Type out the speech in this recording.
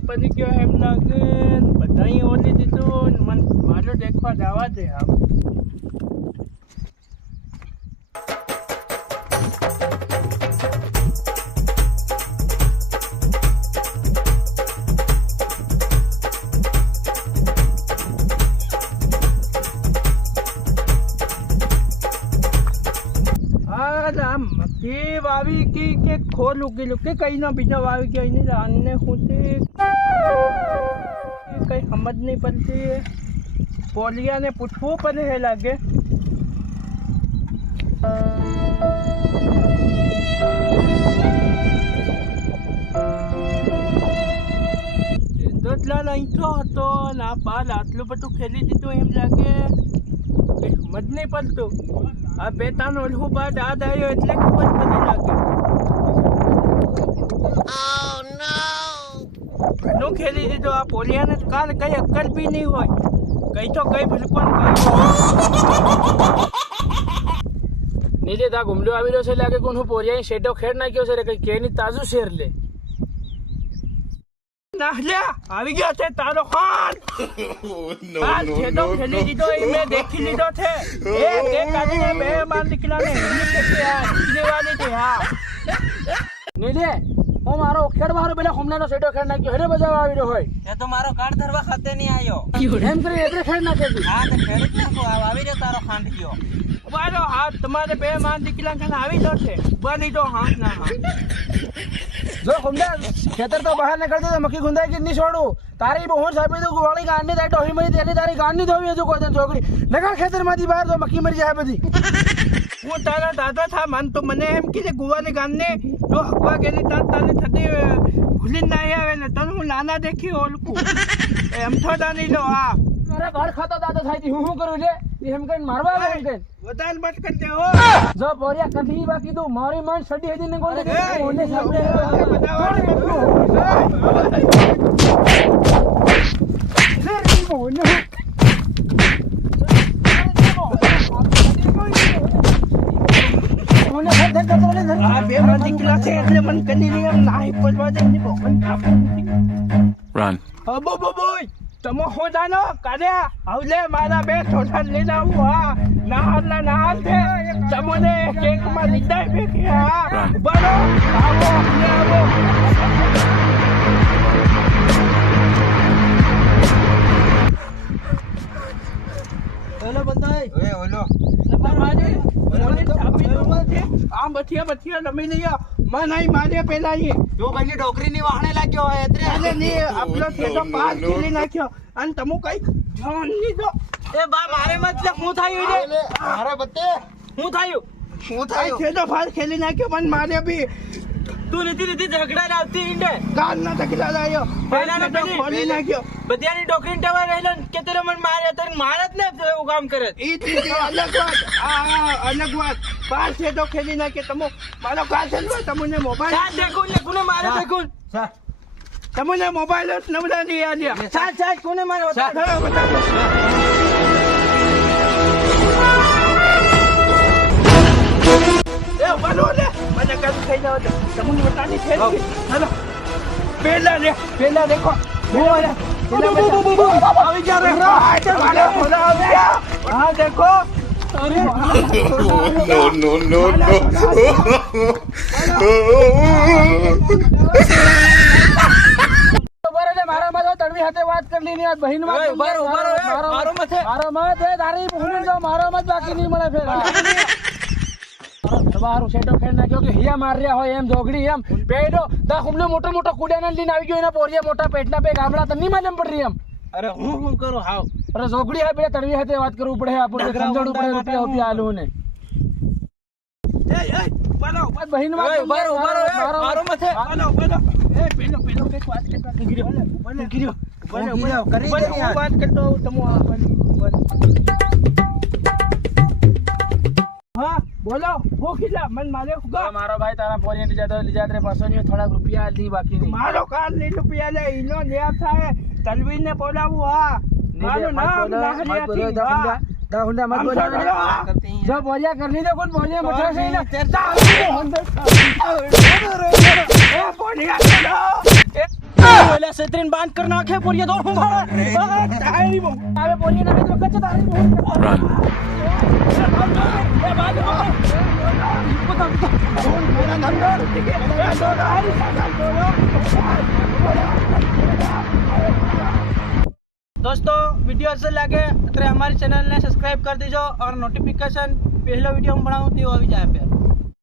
નહીં પડી ગયો એમ લાગે બધાય ઓલી દીધું મન મારો દેખવા જવા દે આમ મક્કી વાવી કે ખોર લૂકી લૂકી કઈ ના બીજા વાવી ગયો એની જાનને ખૂટી કઈ સમજ નહીં પડતી પોલિયાને પૂછવું પડે હે લાગે એટલા નહીં તો હતો ના પાલ આટલું બધું ખેલી દીધું એમ લાગે કઈ સમજ નહીં પડતું આ બેતાનો ઓલું બાદ યાદ આવ્યો એટલે ખબર પડી લાગે ઘણું ખેલી દીધું આ પોલિયાને કાલ કઈ અક્કલ બી નહીં હોય કઈ તો કઈ ભલકોન નીચે તા ઘૂમડો આવી રહ્યો છે લાગે કોણ હું પોલિયા શેડો ખેડ નાખ્યો છે રે કઈ કેની તાજું શેર લે આવી ગયો છે તારો ખાન છેડો ખેલી દીધો એ મેં દેખી લીધો છે એ તે કાઢીને બે માર નીકળાને વાળી છે હા નીલે હું મારો ખેડ મારો પેલા હોમનાનો શેડો ખેડ નાખ્યો હેને બજાવવા આવી રહ્યો હોય એ તો મારો કાર્ડ ધરવા ખાતે નહીં આવ્યો એમ કરી એટલે ખેડ નાખે હા તો ખેડ જ નાખો આવી રહ્યો તારો ખાંડ ગયો બારો હાથ તમારે બે માર નીકળા ખાને આવી તો છે બની તો હાથ ના હાથ જો ખુંડા ખેતર તો બહાર નીકળતો તો મક્કી ગુંદાઈ કે નહીં છોડું તારી બહુ સાબી તો વાળી ગાંડી તારી ટોહી મરી તેની તારી ગાંડી ધોવી હજુ કોઈ છોકરી નકર ખેતરમાંથી બહાર તો મક્કી મરી જાય બધી હું તારા દાદા થા મન તો મને એમ કીધે ગુવાની ગાંને તો હકવા ગેલી તાને થતી ભૂલી ના આવે ને તને હું નાના દેખી ઓળખું એમ થોડા નહીં લો હા મારા ઘર ખાતા દાદા થાય હું કરું લે એમ કઈ મારવા આવે એમ કઈ વધારે મત કરતે હો જો બોરિયા કદી બાકી તું મારી માન સડી હદી ને કોને ઓને સાંભળે આ બે માં દીકરા છે એટલે મન કદી નહીં એમ નાહી પડવા દે ને બોન Run. અબો બોય તમો હો જાનો કાઢ્યા આવલે મારા બે થોડા લઈને આવું હા ના છે તમને કેક માં લીધા બેઠી હા બરો આવો ઓલો બંધાઈ ઓય ઓલો આમ બઠિયા રમી લઈએ મનાઈ મારે પેલા એ જો કઈની ડોકરી ની વાહણે લાગ્યો હોય એટલે અરે ને આપણો થેટો પાસ ખેલી નાખ્યો અને તમો કઈ જાન લીધો એ બા મારે મતલબ હું થયું રે અરે બત્તે હું થયું થેટો પાસ ખેલી નાખ્યો પણ મારે બી તું નીતિ ઝઘડા આવતી ઈંડે કાલ ના તકલા લાયો પહેલાનો થેટો ખોલી નાખ્યો બધાની ડોકરી ટવા રહેલો કે તેરે મન મારે તને મારે જ ને એવું કામ કરે ઈ થી અલગ વાત અલગ વાત પાસ થેટો ખેલી નાખ્યો તમો મારો કાલ છે તમને મોબાઈલ સાથ દેખું ને કોને મારે દેખું તમને મોબાઈલ જ નવડા ની આલ્યા સાથ કોને મારે એ બનો લે મને કાલ ખાઈ જાવ તમને બતાની છે હાલો પેલા દેખો આવી જા રે હા દેખો No. મારા માં તડવી સાથે વાત કરી લીની આજ બહેન માં મારો મત તારી બહેન જો મારો મત બાકી નહીં મળે ફેર તમારું સેટો ખેડ નાખ્યો કે હિયા માર રહ્યા હોય એમ જોગડી એમ પેડો દા હુમલે મોટો કુડિયાને લઈને આવી ગયો એના પોરિયા મોટા પેટના બે ગામડા તો નહીં માલમ પડ રહી એમ અરે હું કરું હાવ અરે જોગડી હે બે તડવી સાથે વાત કરવું પડે આપણે સમજણવું પડે રૂપિયા આલુ ને એ બનો બહેન માં મારો મત એ પેલો કઈક વાત કરતા ગીર્યો કરી વાત કરતો તમો હા બોલો હું ખીલા મન મારે હુગા મારો ભાઈ તારા પોરિયા લીજા રે પાછો ની થોડા રૂપિયા આલ દી બાકી નહીં મારો કાલ ની રૂપિયા લે ઈનો લેબ થાય તલવીર ને બોલાવું હા મારું નામ નાહરિયા દા હુંડા મત બોલાવે જો બોલિયા કરની દે કોણ બોલિયા મઠા છે ને એ બોલિયા ઓલા સેત્રીન બાંધ કર નાખે પોરિયા દોર હું ભાવે તારી બહુ આવે બોલી નાખી તો કચ્છ તારી બહુ Run. दोस्तों वीडियो अच्छा लगे तो हमारे चैनल ने सब्सक्राइब कर दीजिए और नोटिफिकेशन पहला वीडियो हम बनाऊँ तो वो भी जाए पे